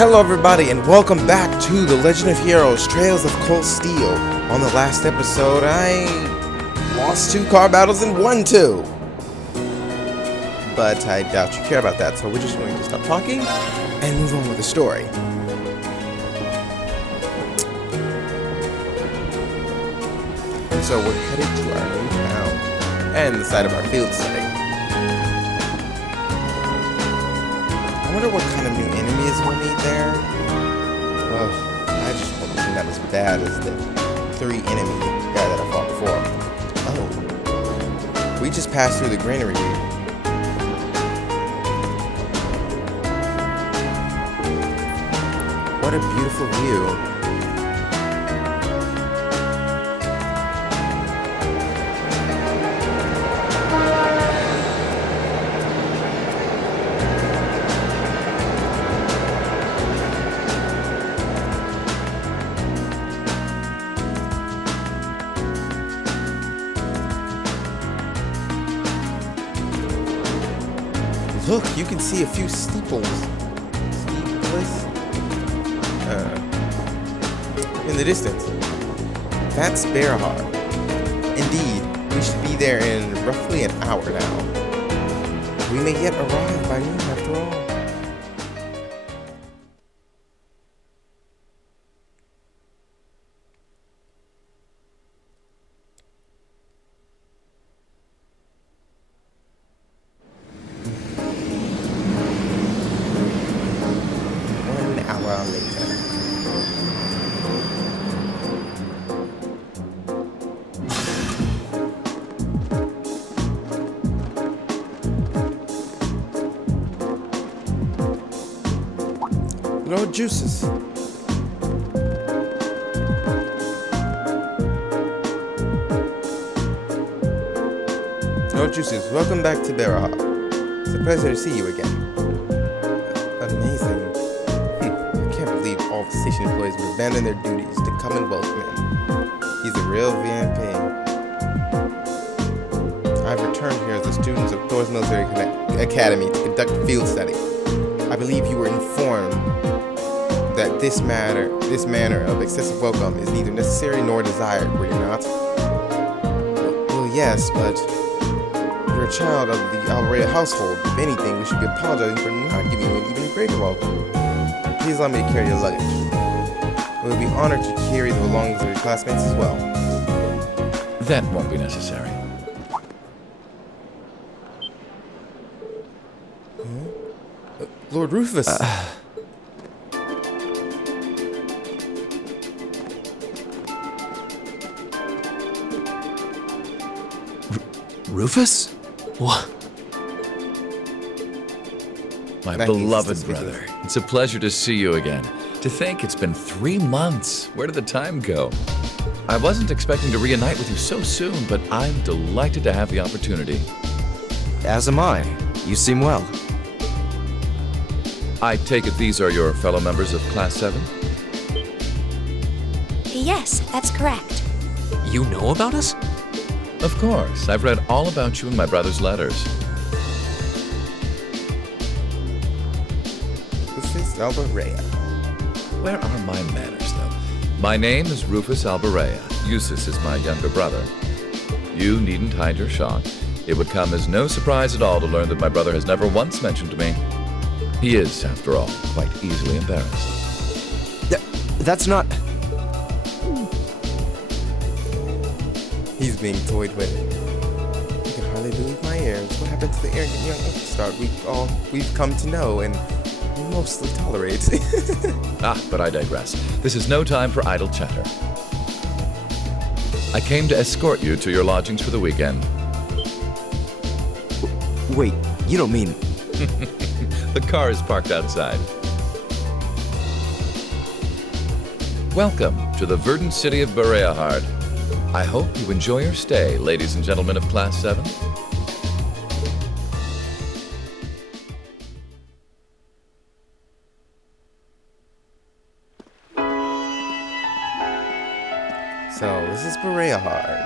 Hello everybody and welcome back to The Legend of Heroes, Trails of Cold Steel. On the last episode, I lost 2 car battles and won 2. But I doubt you care about that, so we're just going to stop talking and move on with the story. So we're headed to our new town and the site of our field study. I wonder what kind of new enemies we'll meet there. Well, I just hope it's not as bad as the 3 enemy guy that I fought before. Oh. We just passed through the granary. What a beautiful view. Look, you can see a few steeples. In the distance. That's Bareahard. Indeed, we should be there in roughly an hour now. We may yet arrive by noon after all. Later. No juices. No juices. Welcome back to Bareahard. It's a pleasure to see you again. Amazing. All the station employees would abandon their duties to come and welcome him. He's a real VIP. I've returned here as a student of Thor's Military Academy to conduct a field study. I believe you were informed that this manner of excessive welcome is neither necessary nor desired, were you not? Well, yes, but you're a child of the Alvarez household. If anything, we should be apologizing for not giving you an even greater welcome. Please allow me to carry your luggage. We will be honored to carry the belongings of your classmates as well. That won't be necessary. Lord Rufus. Rufus? What? My beloved brother. It's a pleasure to see you again. To think it's been 3 months. Where did the time go? I wasn't expecting to reunite with you so soon, but I'm delighted to have the opportunity. As am I. You seem well. I take it these are your fellow members of Class 7? Yes, that's correct. You know about us? Of course. I've read all about you in my brother's letters. Bareahard. Where are my manners, though? My name is Rufus Bareahard. Eustace is my younger brother. You needn't hide your shock. It would come as no surprise at all to learn that my brother has never once mentioned me. He is, after all, quite easily embarrassed. That's not... He's being toyed with. I can hardly believe my ears. What happened to the arrogant young upstart we've come to know and mostly tolerate? But I digress. This is no time for idle chatter. I came to escort you to your lodgings for the weekend. Wait, you don't mean... The car is parked outside. Welcome to the verdant city of Bareahard. I hope you enjoy your stay, ladies and gentlemen of Class 7. So, this is Bareahard,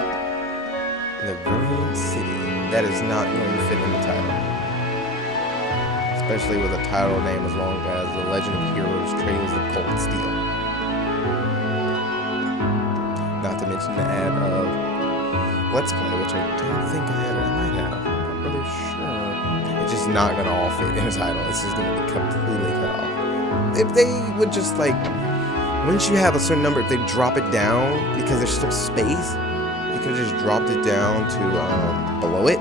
the verdant city that is not going to fit in the title. especially with a title name as long as The Legend of Heroes Trails of Cold Steel. Not to mention the ad of Let's Play, which I don't think I had, or I might have. I'm not really sure. It's just not gonna all fit in a title. It's just gonna be completely cut off. If they would just like, once you have a certain number, if they drop it down because there's still space, you could have just dropped it down to below it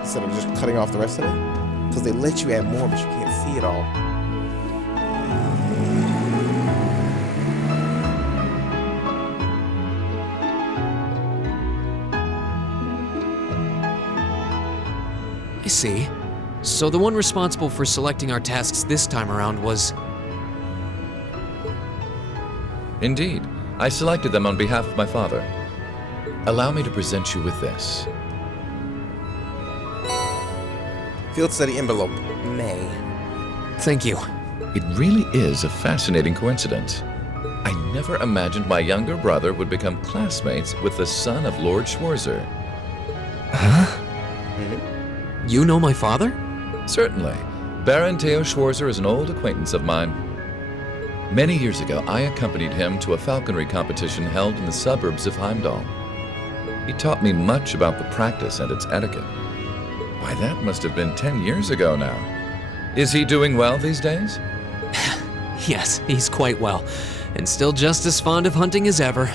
instead of just cutting off the rest of it. Because they let you add more, but you can't see it all. I see. So the one responsible for selecting our tasks this time around was... Indeed, I selected them on behalf of my father. Allow me to present you with this. Field study envelope, May. Thank you. It really is a fascinating coincidence. I never imagined my younger brother would become classmates with the son of Lord Schwarzer. You know my father? Certainly. Baron Theo Schwarzer is an old acquaintance of mine. Many years ago, I accompanied him to a falconry competition held in the suburbs of Heimdall. He taught me much about the practice and its etiquette. Why, that must have been 10 years ago now. Is he doing well these days? Yes, he's quite well, and still just as fond of hunting as ever.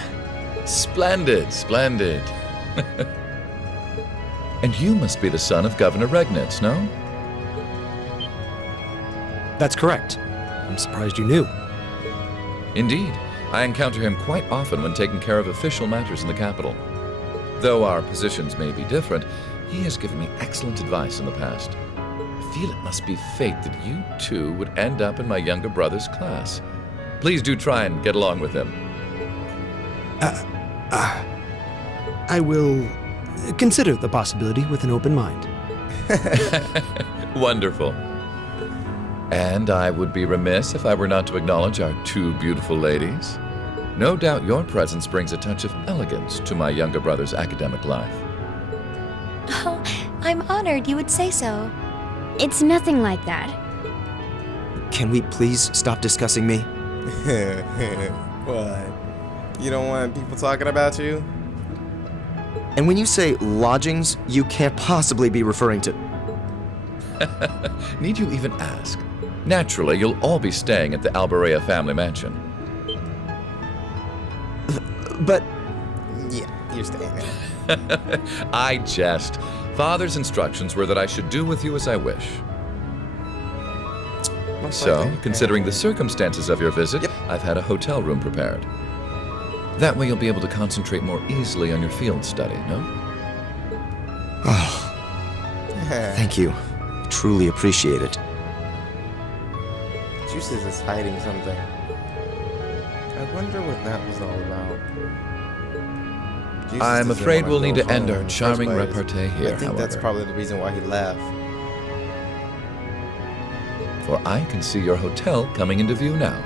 Splendid, splendid. And you must be the son of Governor Regnitz, no? That's correct. I'm surprised you knew. Indeed. I encounter him quite often when taking care of official matters in the capital. Though our positions may be different, he has given me excellent advice in the past. I feel it must be fate that you two would end up in my younger brother's class. Please do try and get along with him. I will consider the possibility with an open mind. Wonderful. And I would be remiss if I were not to acknowledge our two beautiful ladies. No doubt your presence brings a touch of elegance to my younger brother's academic life. Oh, I'm honored you would say so. It's nothing like that. Can we please stop discussing me? What? You don't want people talking about you? And when you say lodgings, you can't possibly be referring to... Need you even ask? Naturally, you'll all be staying at the Bareahard family mansion. But... Yeah, you're staying there. I jest. Father's instructions were that I should do with you as I wish. So, considering the circumstances of your visit, Yep. I've had a hotel room prepared. That way you'll be able to concentrate more easily on your field study, no? Thank you. Truly appreciate it. Juices is hiding something. I wonder what that was all about. Juices I'm doesn't afraid wanna we'll go need to home end in our the charming first place. repartee here, I think that's however. probably the reason why he left. For I can see your hotel coming into view now.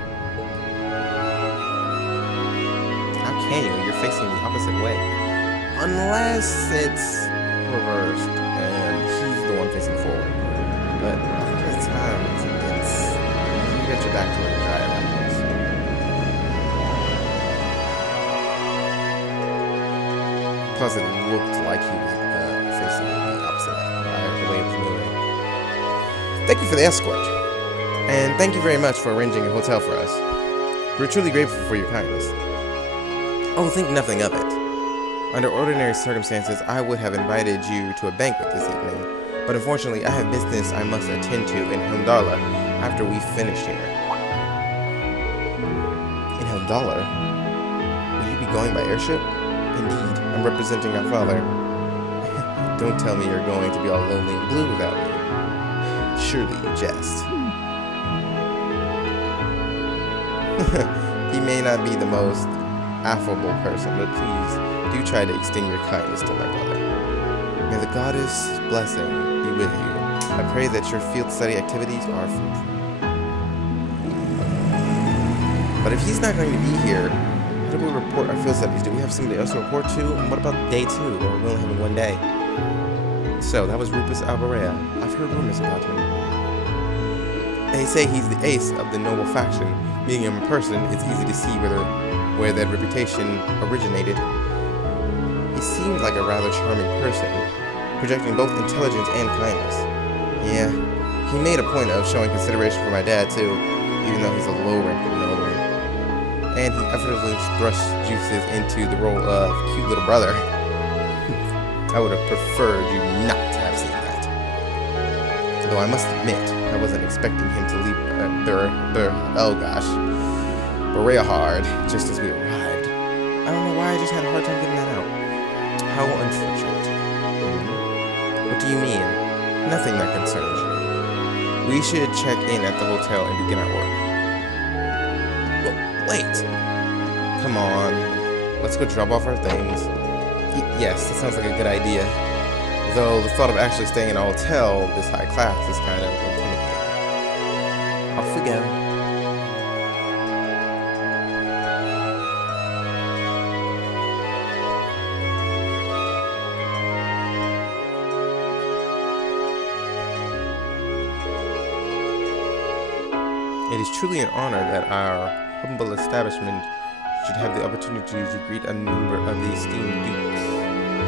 How can you? You're facing the opposite way. Unless it's reversed and he's the one facing forward. But a lot of times it's you get your back to the drive. Plus, it looked like he was facing the opposite way, the way it was moving. Thank you for the escort. And thank you very much for arranging a hotel for us. We're truly grateful for your kindness. Oh, think nothing of it. Under ordinary circumstances, I would have invited you to a banquet this evening, but unfortunately, I have business I must attend to in Helmdala after we finish here. In Helmdala? Will you be going by airship? Indeed, I'm representing our father. Don't tell me you're going to be all lonely and blue without me. Surely you jest. He may not be the most affable person, but please do try to extend your kindness to my brother. May the goddess' blessing be with you. I pray that your field study activities are fruitful. But if he's not going to be here, how do we report our field studies? Do we have somebody else to report to? And what about day 2, or we're only having one day? So, that was Rufus Bareahard. I've heard rumors about him. They say he's the ace of the noble faction. Meeting him in person, it's easy to see where that reputation originated. He seemed like a rather charming person, projecting both intelligence and kindness. Yeah, he made a point of showing consideration for my dad too, even though he's a low-ranking nobleman. And he effortlessly thrust Juices into the role of cute little brother. I would have preferred you not to have seen that. Though I must admit, I wasn't expecting him to leave Bareahard just as we arrived. I don't know why I just had a hard time getting that out. How unfortunate. What do you mean? Nothing that concerns you. We should check in at the hotel and begin our work. Wait. Come on. Let's go drop off our things. Yes, that sounds like a good idea. Though the thought of actually staying in a hotel this high class is kind of intimidating. Off we go. It is truly an honor that our humble establishment should have the opportunity to greet a number of the esteemed dukes.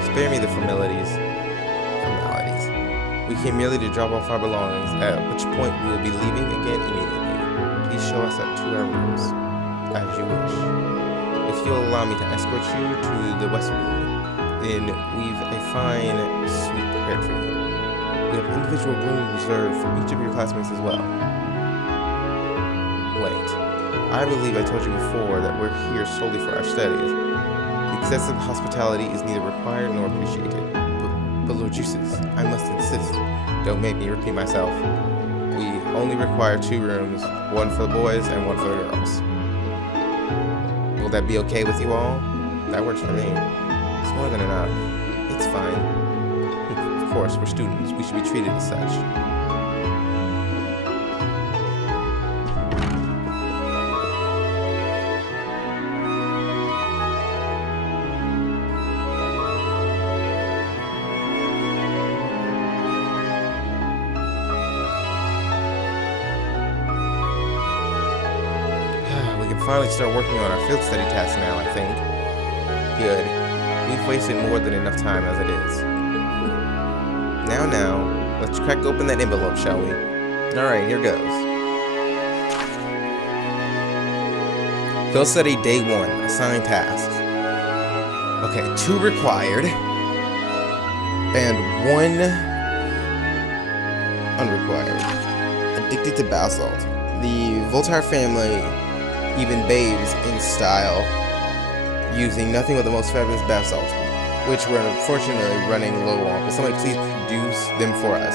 Spare me the formalities. We came merely to drop off our belongings, at which point we will be leaving again immediately. Please show us up to our rooms, as you wish. If you'll allow me to escort you to the west room, then we've a fine suite prepared for you. We have individual rooms reserved for each of your classmates as well. Wait, I believe I told you before that we're here solely for our studies. Excessive hospitality is neither required nor appreciated. But Lord Juices, I must insist. Don't make me repeat myself. We only require 2 rooms, one for the boys and one for the girls. Will that be okay with you all? That works for me. It's more than enough. It's fine. Of course, we're students. We should be treated as such. Finally start working on our field study tasks now, I think. Good. We've wasted more than enough time as it is. Now, let's crack open that envelope, shall we? Alright, here goes. Field study day 1, assigned tasks. Okay, 2 required. And 1 unrequired. Addicted to basalt. The Voltaire family even bathes in style, using nothing but the most fabulous bath salts, which we're unfortunately running low on. Will somebody please produce them for us?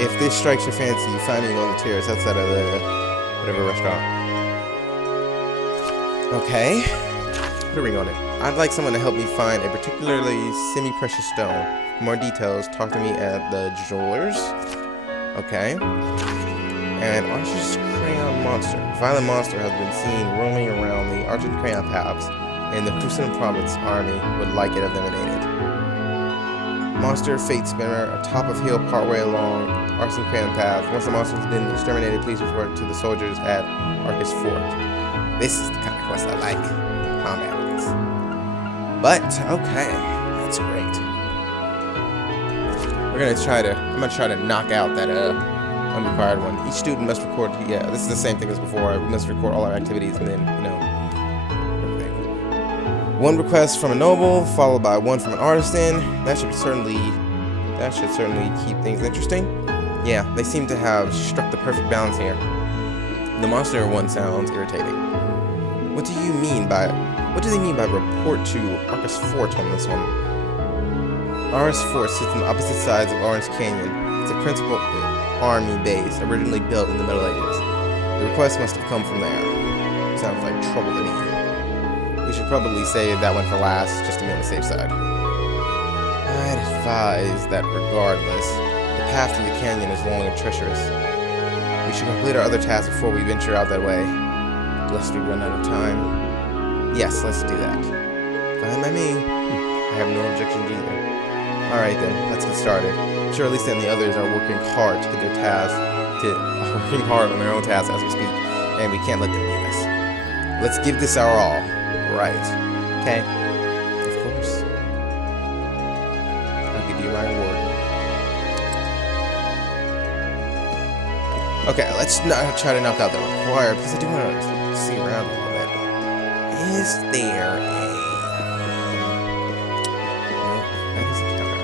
If this strikes your fancy, finding on the terrace outside of the whatever restaurant. Okay, put a ring on it. I'd like someone to help me find a particularly semi-precious stone. For more details, talk to me at the jeweler's. Okay. And Archer's Crayon Monster. Violent Monster has been seen roaming around the Argent Crayon paths, and the Crucian Province army would like it eliminated. Monster Fate Spinner, atop of hill partway along Argent Crayon path. Once the monster has been exterminated, please report to the soldiers at Arcus Fort. This is the kind of quest I like. Combat ones. But, okay. That's great. I'm gonna try to knock out that, unrequired one. Each student must record, this is the same thing as before. We must record all our activities and then, everything. 1 request from a noble, followed by 1 from an artisan. That should certainly keep things interesting. Yeah, they seem to have struck the perfect balance here. The monster one sounds irritating. What do they mean by report to Arcus Fort on this one? Arcus Fort sits on the opposite sides of Orange Canyon. It's a principal army base originally built in the Middle Ages. The request must have come from there. Sounds like trouble to me. We should probably save that one for last, just to be on the safe side. I'd advise that regardless, the path through the canyon is long and treacherous. We should complete our other tasks before we venture out that way, lest we run out of time. Yes, let's do that. Fine by me. I have no objections either. Alright then, let's get started. sure Lisa and the others are working hard to get their tasks, working hard on their own tasks as we speak, and we can't let them beat us. Let's give this our all, right? Okay? Of course. I'll give you my reward. Okay, let's try to knock out the required, because I do want to see around a little bit. Is there a... no, that is a counter.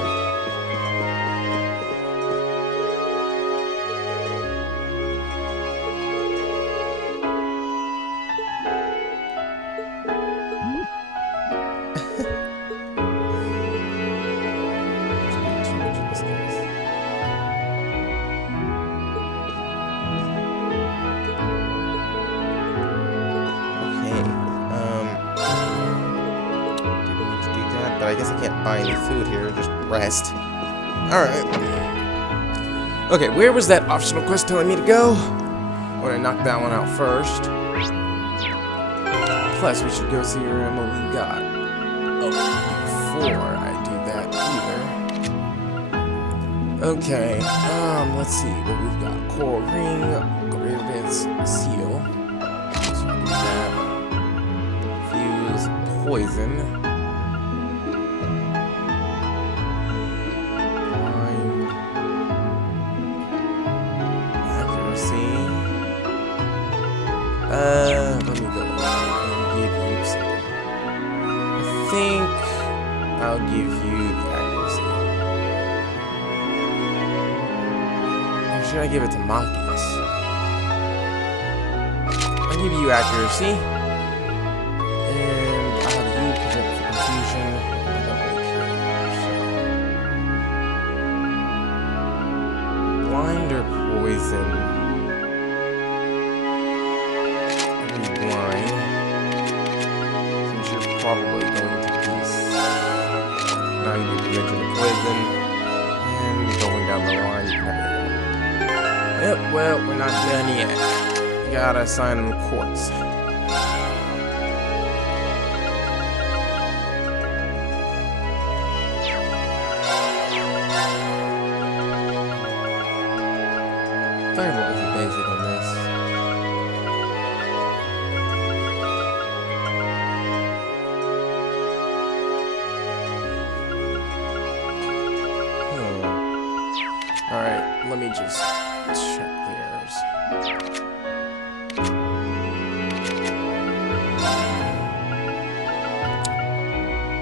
But I guess I can't buy any food here, just rest. Alright. Okay, where was that optional quest telling me to go? I want to knock that one out first. Plus, we should go see what we got. Oh, before I do that either. Okay, let's see what we've got. Coral ring, Gravid's seal. So I do that. Fuse poison. Let me go and give you something. I think I'll give you the accuracy. Or should I give it to Machias? I'll give you accuracy. And I'll have you prevent confusion. I don't really care. So. Blind or poison? Since you're probably going to peace. Now you get to mention the poison. And going down the line, you can have it. Yep, well, we're not done yet. We gotta assign them courts. Fireball is basic on this. Alright, let me just check theirs.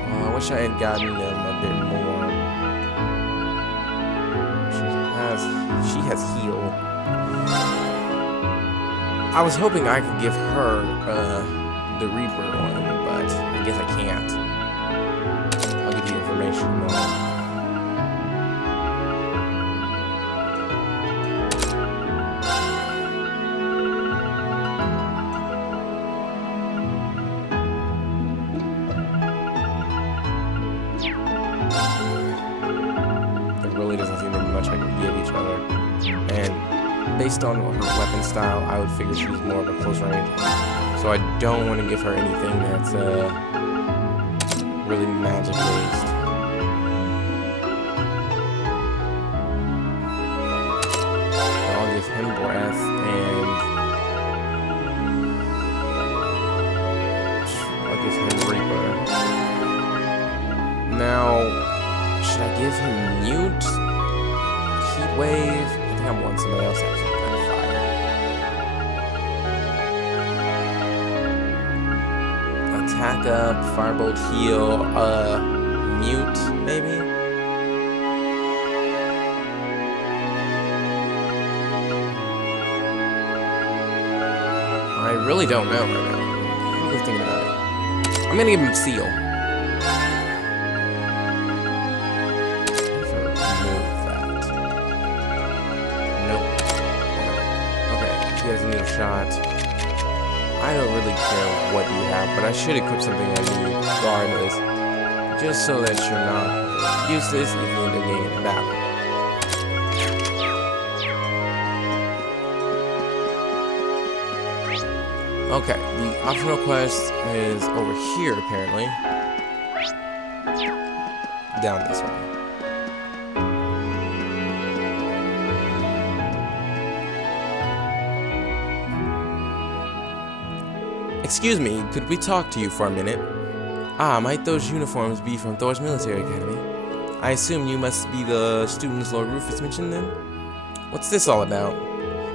Well, I wish I had gotten them a bit more. She has heal. I was hoping I could give her the Reaper one, but I guess I can't. I'll give you information though. Doesn't seem to be much I can give each other, and based on her weapon style, I would figure she's more of a close range. So I don't want to give her anything that's really magic based. I'll give him breath, and I'll give him Reaper. Now, should I give him Mute? Heat Wave? I think I want somebody else actually to play fire. Attack up, Firebolt heal, Mute, maybe? I really don't know right now. I'm really thinking about it. I'm gonna give him Seal. He has a needle shot. I don't really care what you have, but I should equip something on you regardless. Just so that you're not useless if you end up getting in the battle. Okay, the optional quest is over here apparently. Down this way. Excuse me, could we talk to you for a minute? Ah, might those uniforms be from Thor's Military Academy? I assume you must be the students Lord Rufus mentioned then? What's this all about?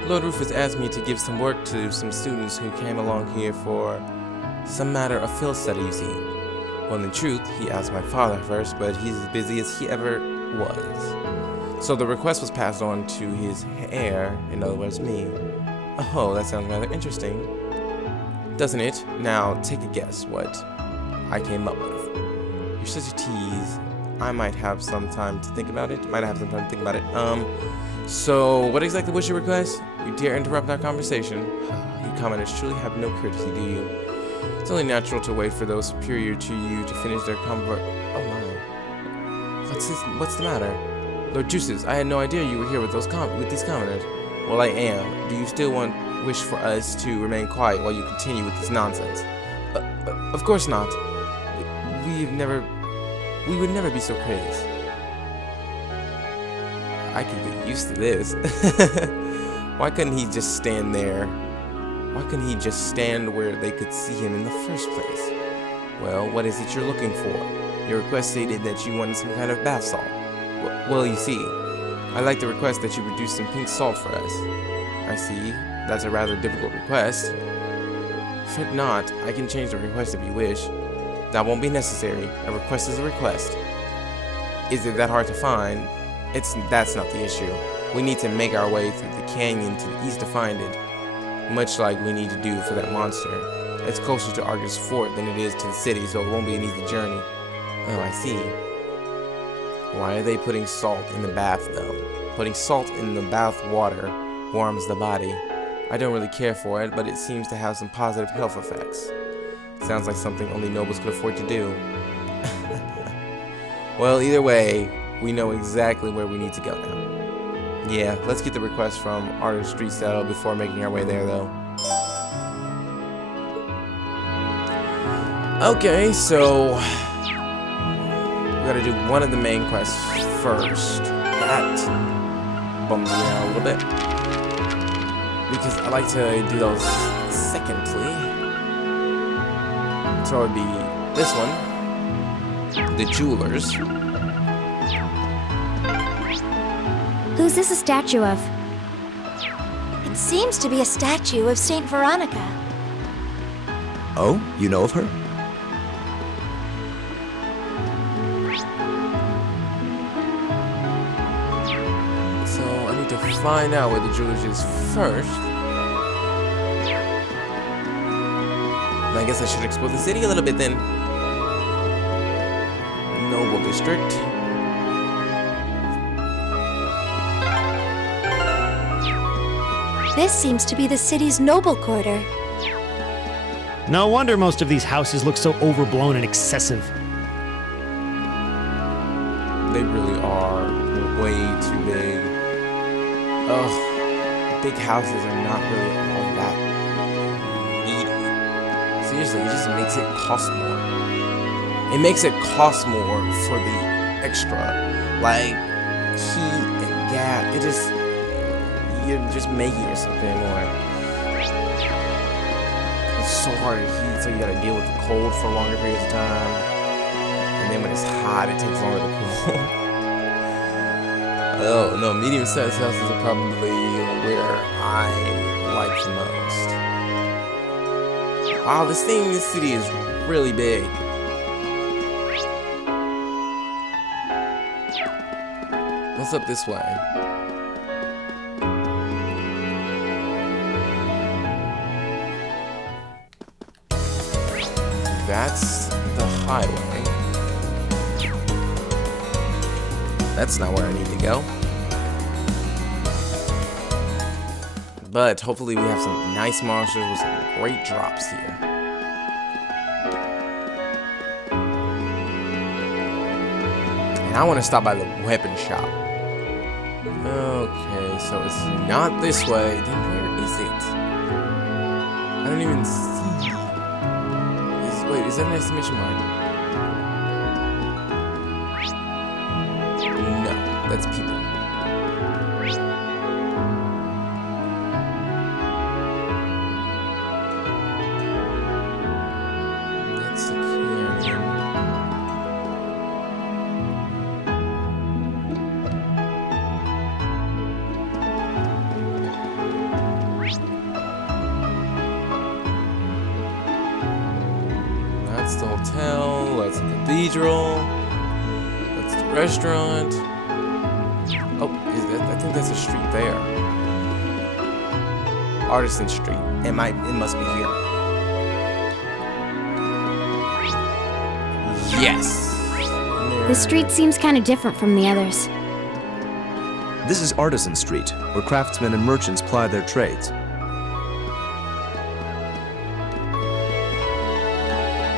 Lord Rufus asked me to give some work to some students who came along here for some matter of field study, you see. Well, in truth, he asked my father first, but he's as busy as he ever was. So the request was passed on to his heir, in other words, me. Oh, that sounds rather interesting. Doesn't it? Now, take a guess what I came up with. You're such a tease. I might have some time to think about it. So what exactly was your request? You dare interrupt our conversation? You commoners truly have no courtesy, do you? It's only natural to wait for those superior to you to finish their Oh my. What's the matter? Lord Juices, I had no idea you were here with these commoners. Well, I am. Do you still wish for us to remain quiet while you continue with this nonsense? Of course not. We would never be so crazed. I could get used to this. Why couldn't he just stand there? Why couldn't he just stand where they could see him in the first place? Well, what is it you're looking for? Your request stated that you wanted some kind of bath salt. Well, you see, I'd like to request that you produce some pink salt for us. I see. That's a rather difficult request. Fret not, I can change the request if you wish. That won't be necessary. A request is a request. Is it that hard to find? That's not the issue. We need to make our way through the canyon to the east to find it, much like we need to do for that monster. It's closer to Argus Fort than it is to the city, so it won't be an easy journey. Oh, I see. Why are they putting salt in the bath, though? Putting salt in the bath water warms the body. I don't really care for it, but it seems to have some positive health effects. Sounds like something only nobles could afford to do. Well, either way, we know exactly where we need to go now. Yeah, let's get the request from Argus Street settled before making our way there, though. Okay, so we gotta do one of the main quests first. That bums me out a little bit, because I like to do those secondly. So it would be this one, the Jewelers. Who's this a statue of? It seems to be a statue of Saint Veronica. Oh, you know of her? So I need to find out where the Jewelers is first. And I guess I should explore the city a little bit then. Noble District. This seems to be the city's noble quarter. No wonder most of these houses look so overblown and excessive. They really are way too big. Ugh, big houses are not really all that needed. Seriously, it just makes it cost more. It makes it cost more for the extra, like heat and gas. It just, you're just making yourself pay more. It's so hard to heat, so you gotta deal with the cold for longer periods of time. And then when it's hot, it takes longer to cool. Oh no, medium-sized houses are probably where I like the most. Wow, this city is really big. What's up this way? That's the highway. That's not where I need to go. But hopefully we have some nice monsters with some great drops here. And I want to stop by the weapon shop. Okay, so it's not this way. Then where is it? I don't even see. Wait, is that an exclamation mark? No, that's people. hotel. That's a cathedral. That's the restaurant. Oh, I think that's a street there. Artisan Street. It must be here. Yes. The street seems kind of different from the others. This is Artisan Street, where craftsmen and merchants ply their trades.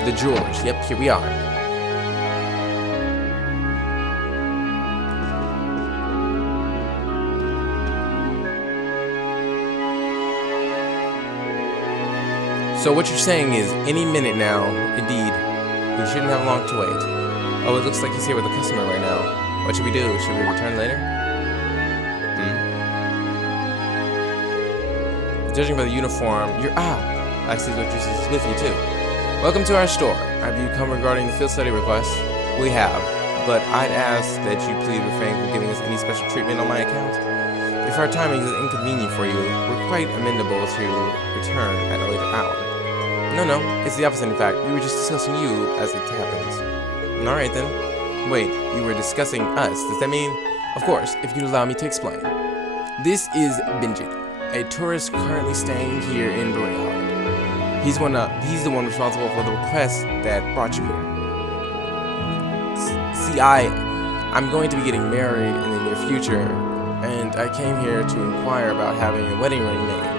The jewelers. Yep, here we are. So what you're saying is, any minute now, indeed, we shouldn't have long to wait. Oh, it looks like he's here with a customer right now. What should we do? Should we return later? Judging by the uniform, I see what juices is with you too. Welcome to our store. Have you come regarding the field study request? We have, but I'd ask that you please refrain from giving us any special treatment on my account. If our timing is inconvenient for you, we're quite amenable to return at a later hour. No, it's the opposite in fact. We were just discussing you as it happens. Alright then. Wait, you were discussing us. Does that mean? Of course, if you'd allow me to explain. This is Benjit, a tourist currently staying here in Bareahard. He's the one responsible for the request that brought you here. See, I'm going to be getting married in the near future, and I came here to inquire about having a wedding ring made.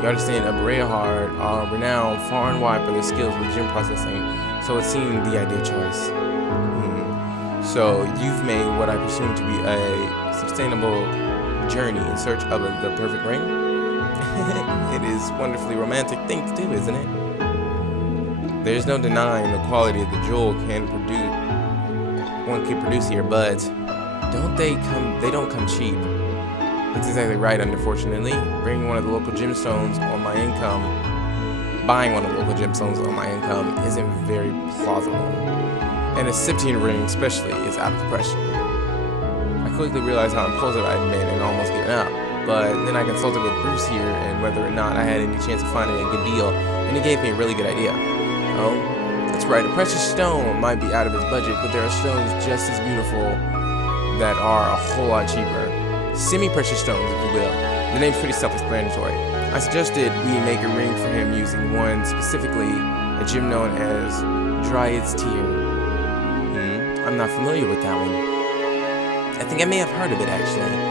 You understand, Bareahard are renowned far and wide for their skills with gem processing, so it seemed the ideal choice. So you've made what I presume to be a sustainable journey in search of the perfect ring? It is a wonderfully romantic thing to do, isn't it? There's no denying the quality of the jewel one can produce here, but they don't come cheap. That's exactly right, unfortunately. Buying one of the local gemstones on my income isn't very plausible. And a Siptian ring especially is out of the question. I quickly realized how impulsive I'd been and almost given up. But then I consulted with Bruce here and whether or not I had any chance of finding a good deal, and he gave me a really good idea. Oh, that's right, a precious stone might be out of his budget, but there are stones just as beautiful that are a whole lot cheaper. Semi-precious stones, if you will. The name's pretty self-explanatory. I suggested we make a ring for him using one specifically, a gem known as Dryad's Tear. I'm not familiar with that one. I think I may have heard of it actually.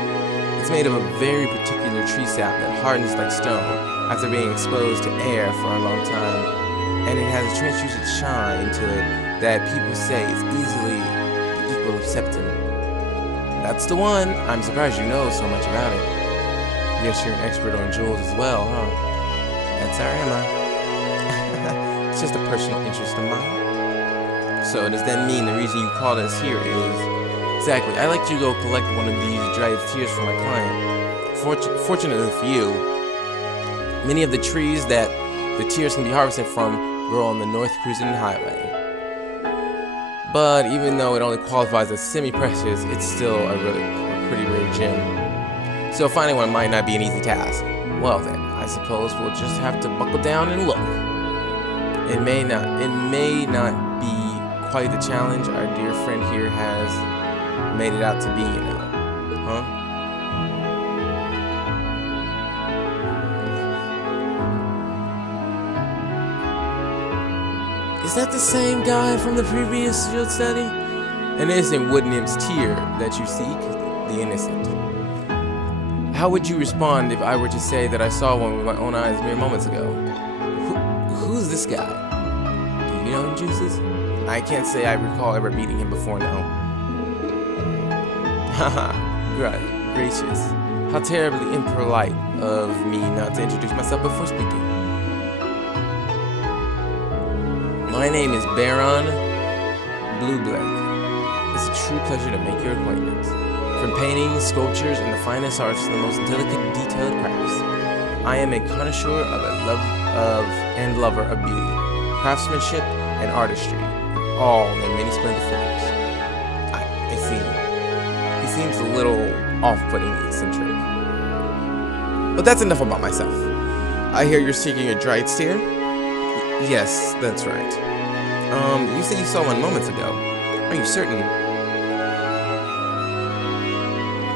It's made of a very particular tree sap that hardens like stone after being exposed to air for a long time, and it has a translucent shine to it that people say is easily the equal of septum. That's the one. I'm surprised you know so much about it. Guess you're an expert on jewels as well, huh? That's how am I. It's just a personal interest of mine. So does that mean the reason you called us here is... Exactly, I'd like you to go collect one of these dried tears for my client. Fortunately for you, many of the trees that the tears can be harvested from grow on the North Cruising Highway. But even though it only qualifies as semi-precious, it's still a pretty rare gem. So finding one might not be an easy task. Well then, I suppose we'll just have to buckle down and look. It may not be quite the challenge our dear friend here has made it out to be, you know. Huh? Is that the same guy from the previous field study? An innocent wood nymph's tear that you seek? The innocent. How would you respond if I were to say that I saw one with my own eyes mere moments ago? Who's this guy? Do you know him, Juices? I can't say I recall ever meeting him before now. Haha, gracious. How terribly impolite of me not to introduce myself before speaking. My name is Baron Blueblack. It's a true pleasure to make your acquaintance. From paintings, sculptures, and the finest arts to the most delicate, detailed crafts, I am a connoisseur and lover of beauty, craftsmanship, and artistry, all in their many splendid forms. I see. He seems a little off-putting eccentric. But that's enough about myself. I hear you're seeking a dried steer? Yes, that's right. You said you saw one moments ago. Are you certain?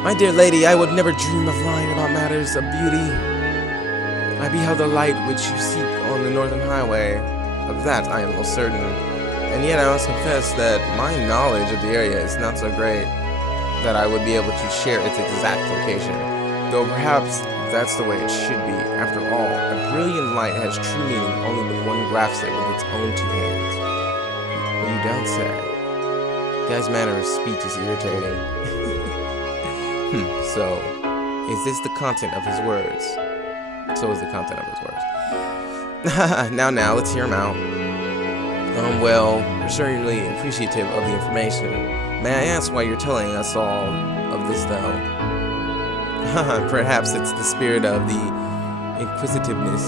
My dear lady, I would never dream of lying about matters of beauty. I beheld the light which you seek on the northern highway. Of that I am most certain. And yet I must confess that my knowledge of the area is not so great that I would be able to share its exact location. Though perhaps that's the way it should be. After all, a brilliant light has true meaning only when one grasps it with its own two hands. You don't say. The guy's manner of speech is irritating. So, is this the content of his words? So is the content of his words. Now, let's hear him out. Well, we're certainly appreciative of the information. May I ask why you're telling us all of this, though? Perhaps it's the spirit of the inquisitiveness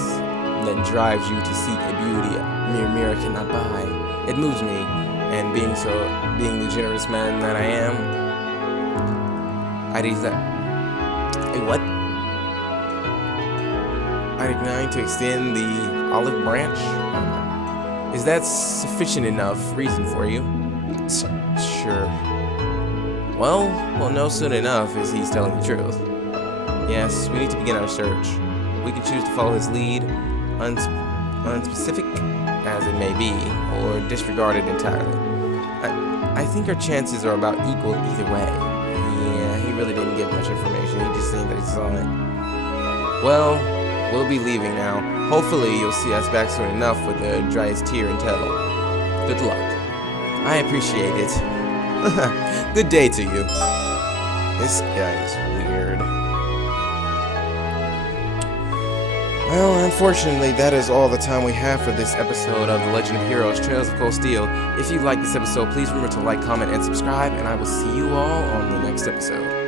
that drives you to seek a beauty a mere mirror cannot buy. It moves me, and being the generous man that I am, I what? I decline to extend the olive branch? Is that sufficient enough reason for you? Sure. Well, we'll know soon enough as he's telling the truth. Yes, we need to begin our search. We can choose to follow his lead, unspecific as it may be, or disregard it entirely. I think our chances are about equal either way. Yeah, he really didn't give much information. He just said that he saw it. Well, we'll be leaving now. Hopefully you'll see us back soon enough with the driest tear and tell. Good luck. I appreciate it. Good day to you. This guy is weird. Well, unfortunately, that is all the time we have for this episode of The Legend of Heroes, Trails of Cold Steel. If you like this episode, please remember to like, comment, and subscribe, and I will see you all on the next episode.